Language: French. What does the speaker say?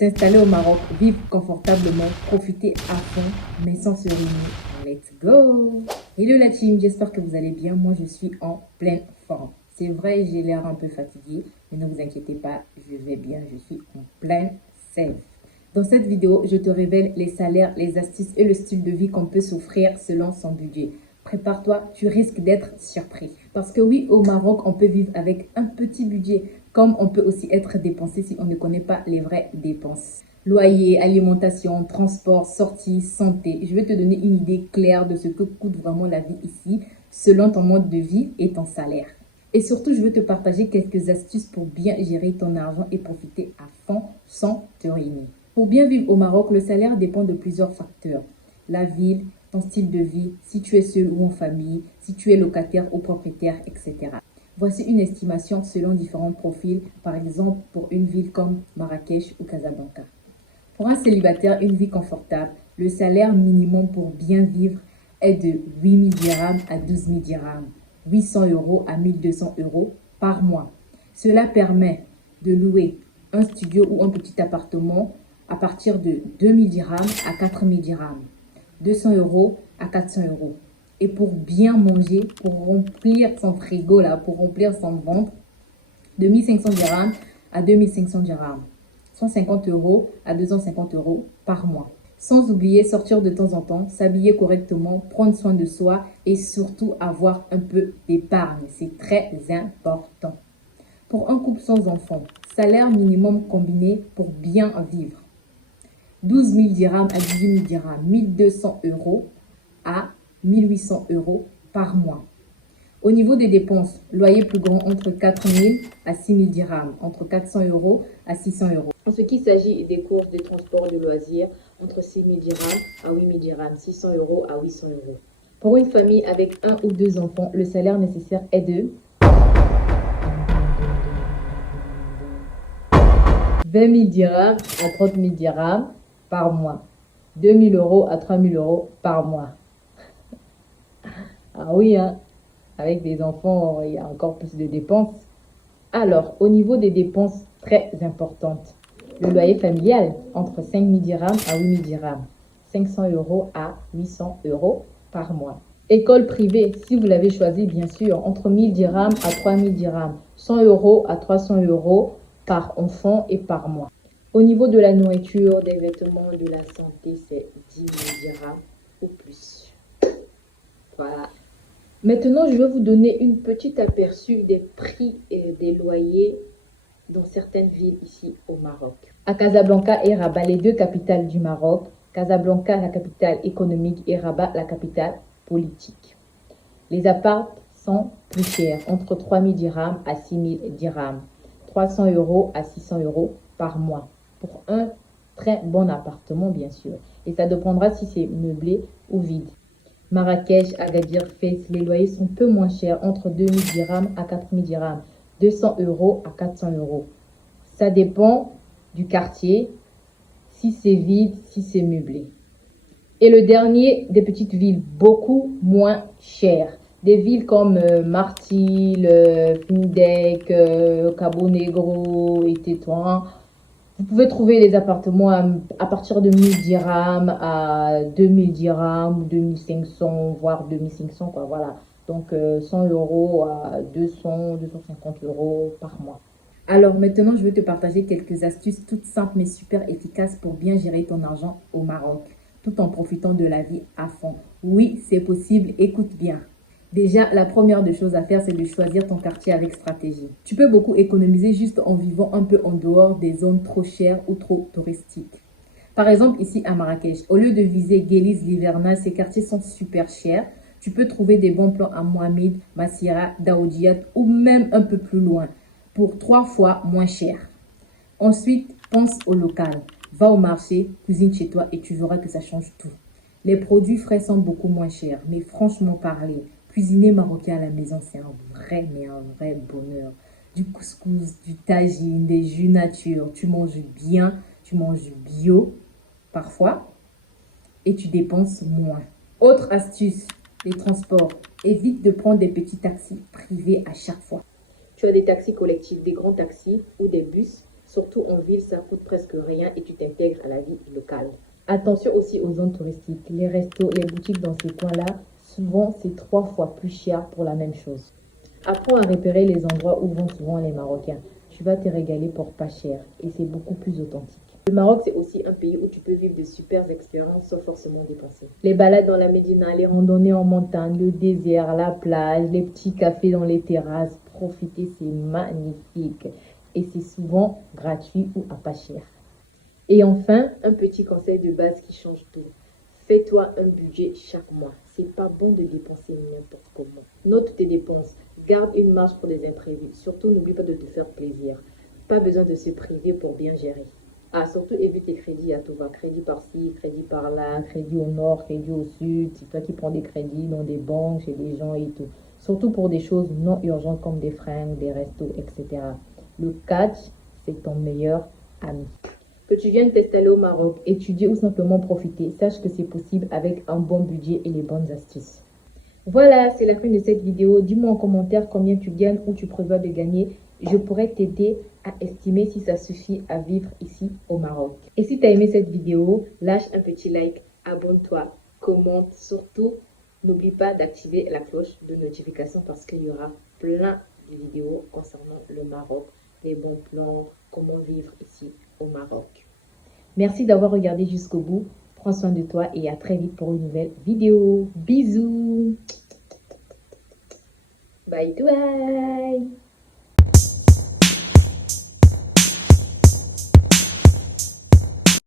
S'installer au Maroc, vivre confortablement, profiter à fond, mais sans se ruiner. Let's go! Hello la team, j'espère que vous allez bien. Moi, je suis en pleine forme. C'est vrai, j'ai l'air un peu fatiguée, mais ne vous inquiétez pas, je vais bien, je suis en pleine sève. Dans cette vidéo, je te révèle les salaires, les astuces et le style de vie qu'on peut s'offrir selon son budget. Prépare-toi, tu risques d'être surpris. Parce que oui, au Maroc, on peut vivre avec un petit budget, comme on peut aussi être dépensé si on ne connaît pas les vraies dépenses. Loyer, alimentation, transport, sortie, santé. Je vais te donner une idée claire de ce que coûte vraiment la vie ici, selon ton mode de vie et ton salaire. Et surtout, je veux te partager quelques astuces pour bien gérer ton argent et profiter à fond sans te ruiner. Pour bien vivre au Maroc, le salaire dépend de plusieurs facteurs. La ville, ton style de vie, si tu es seul ou en famille, si tu es locataire ou propriétaire, etc. Voici une estimation selon différents profils, par exemple pour une ville comme Marrakech ou Casablanca. Pour un célibataire, une vie confortable, le salaire minimum pour bien vivre est de 8 000 dirhams à 12 000 dirhams, 800 € à 1 200 € par mois. Cela permet de louer un studio ou un petit appartement à partir de 2 000 dirhams à 4 000 dirhams, 200 € à 400 €. Et pour bien manger, pour remplir son frigo, là, pour remplir son ventre, de 1 500 dirhams à 2 500 dirhams, 150 € à 250 € par mois. Sans oublier sortir de temps en temps, s'habiller correctement, prendre soin de soi et surtout avoir un peu d'épargne. C'est très important. Pour un couple sans enfant, salaire minimum combiné pour bien vivre. 12 000 dirhams à 18 000 dirhams, 1 200 € à 1 800 € par mois. Au niveau des dépenses, loyer plus grand entre 4 000 à 6 000 dirhams, entre 400 € à 600 €. En ce qui s'agit des courses, des transports, de loisirs, entre 6 000 dirhams à 8 000 dirhams, 600 € à 800 €. Pour une famille avec un ou deux enfants, le salaire nécessaire est de 20 000 dirhams à 30 000 dirhams par mois, 2 000 € à 3 000 € par mois. Ah oui, hein, avec des enfants, il y a encore plus de dépenses. Alors, au niveau des dépenses très importantes, le loyer familial entre 5 000 dirhams à 8 000 dirhams, 500 € à 800 € par mois. École privée, si vous l'avez choisi, bien sûr, entre 1 000 dirhams à 3 000 dirhams, 100 € à 300 € par enfant et par mois. Au niveau de la nourriture, des vêtements, de la santé, c'est 10 000 dirhams ou plus. Voilà. Maintenant, je vais vous donner une petite aperçu des prix et des loyers dans certaines villes ici au Maroc. À Casablanca et Rabat, les deux capitales du Maroc. Casablanca, la capitale économique, et Rabat, la capitale politique. Les apparts sont plus chers, entre 3 000 dirhams à 6 000 dirhams, 300 € à 600 € par mois, pour un très bon appartement, bien sûr. Et ça dépendra si c'est meublé ou vide. Marrakech, Agadir, Fès, les loyers sont peu moins chers, entre 2 000 dirhams à 4 000 dirhams, 200 € à 400 €. Ça dépend du quartier, si c'est vide, si c'est meublé. Et le dernier, des petites villes beaucoup moins chères. Des villes comme Martil, Findek, Cabo Negro et Tétouan. Vous pouvez trouver les appartements à partir de 1 000 dirhams à 2 000 dirhams, 2 500, voire 2 500, quoi, voilà. Donc 100 € à 200, 250 € par mois. Alors maintenant, je vais te partager quelques astuces toutes simples mais super efficaces pour bien gérer ton argent au Maroc, tout en profitant de la vie à fond. Oui, c'est possible, écoute bien. Déjà, la première des choses à faire, c'est de choisir ton quartier avec stratégie. Tu peux beaucoup économiser juste en vivant un peu en dehors des zones trop chères ou trop touristiques. Par exemple, ici à Marrakech, au lieu de viser Guéliz, Liverna, ces quartiers sont super chers. Tu peux trouver des bons plans à Mohamed, Massira, Daoudiat ou même un peu plus loin pour 3 fois moins cher. Ensuite, pense au local. Va au marché, cuisine chez toi et tu verras que ça change tout. Les produits frais sont beaucoup moins chers, mais franchement parler, cuisiner marocain à la maison, c'est un vrai bonheur. Du couscous, du tagine, des jus nature, tu manges bien, tu manges bio parfois et tu dépenses moins. Autre astuce, les transports. Évite de prendre des petits taxis privés à chaque fois. Tu as des taxis collectifs, des grands taxis ou des bus, Surtout en ville, ça coûte presque rien et tu t'intègres à la vie locale. Attention aussi aux zones touristiques. Les restos, les boutiques dans ces coins-là, souvent c'est 3 fois plus cher pour la même chose. Apprends à repérer les endroits où vont souvent les Marocains. Tu vas te régaler pour pas cher et c'est beaucoup plus authentique. Le Maroc, c'est aussi un pays où tu peux vivre de super expériences sans forcément dépenser. Les balades dans la Médina, les randonnées en montagne, le désert, la plage, les petits cafés dans les terrasses, profiter, c'est magnifique. Et c'est souvent gratuit ou à pas cher. Et enfin, un petit conseil de base qui change tout. Fais-toi un budget chaque mois. C'est pas bon de dépenser n'importe comment. Note tes dépenses. Garde une marge pour les imprévus. Surtout, n'oublie pas de te faire plaisir. Pas besoin de se priver pour bien gérer. Ah, surtout évite les crédits à tout va. Crédit par-ci, crédit par-là, crédit au nord, crédit au sud. C'est toi qui prends des crédits dans des banques, chez des gens et tout. Surtout pour des choses non urgentes comme des fringues, des restos, etc. Le catch, c'est ton meilleur ami. Que tu viennes t'installer au Maroc, étudier ou simplement profiter, sache que c'est possible avec un bon budget et les bonnes astuces. Voilà, c'est la fin de cette vidéo. Dis-moi en commentaire combien tu gagnes ou tu prévois de gagner. Je pourrais t'aider à estimer si ça suffit à vivre ici au Maroc. Et si tu as aimé cette vidéo, lâche un petit like, abonne-toi, commente. Surtout, n'oublie pas d'activer la cloche de notification parce qu'il y aura plein de vidéos concernant le Maroc, les bons plans, comment vivre ici au Maroc. Merci d'avoir regardé jusqu'au bout. Prends soin de toi et à très vite pour une nouvelle vidéo. Bisous. Bye bye.